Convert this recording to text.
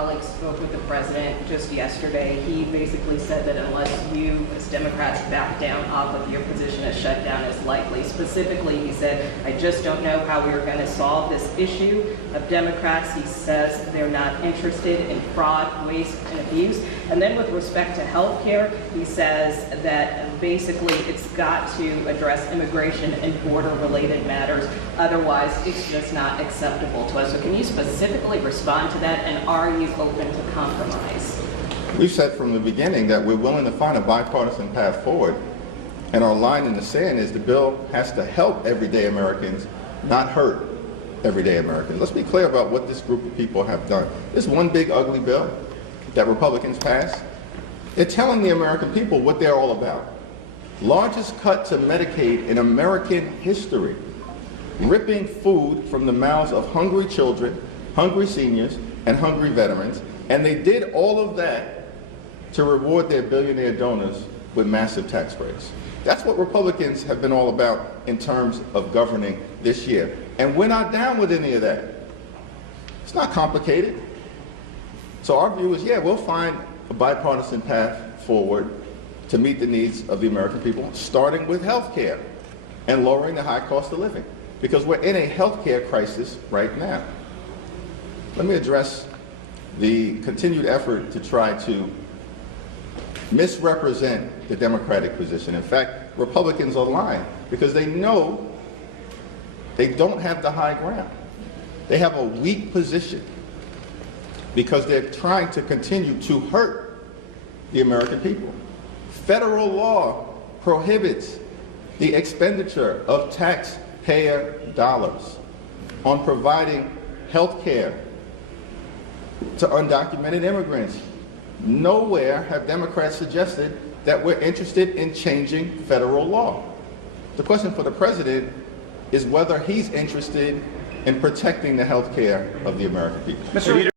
colleague spoke with the president just yesterday. He basically said that unless you, as Democrats, back down off of your position, a shutdown is likely. Specifically, he said, I just don't know how we are going to solve this issue of Democrats. He says they're not interested in fraud, waste, and abuse. And then with respect to health care, he says that basically it's got to address immigration and border-related matters. Otherwise, it's just not acceptable to us. So can you specifically respond to that, and are you open to compromise? We've said from the beginning that we're willing to find a bipartisan path forward, and our line in the sand is the bill has to help everyday Americans, not hurt everyday Americans. Let's be clear about what this group of people have done. This one big ugly bill that Republicans passed, they're telling the American people what they're all about. Largest cut to Medicaid in American history, ripping food from the mouths of hungry children, hungry seniors, and hungry veterans, and they did all of that to reward their billionaire donors with massive tax breaks. That's what Republicans have been all about in terms of governing this year. And we're not down with any of that. It's not complicated. So our view is, yeah, we'll find a bipartisan path forward to meet the needs of the American people, starting with health care and lowering the high cost of living, because we're in a health care crisis right now. Let me address the continued effort to try to misrepresent the Democratic position. In fact, Republicans are lying because they know they don't have the high ground. They have a weak position because they're trying to continue to hurt the American people. Federal law prohibits the expenditure of taxpayer dollars on providing health care to undocumented immigrants. Nowhere have Democrats suggested that we're interested in changing federal law. The question for the president is whether he's interested in protecting the health care of the American people. Mr.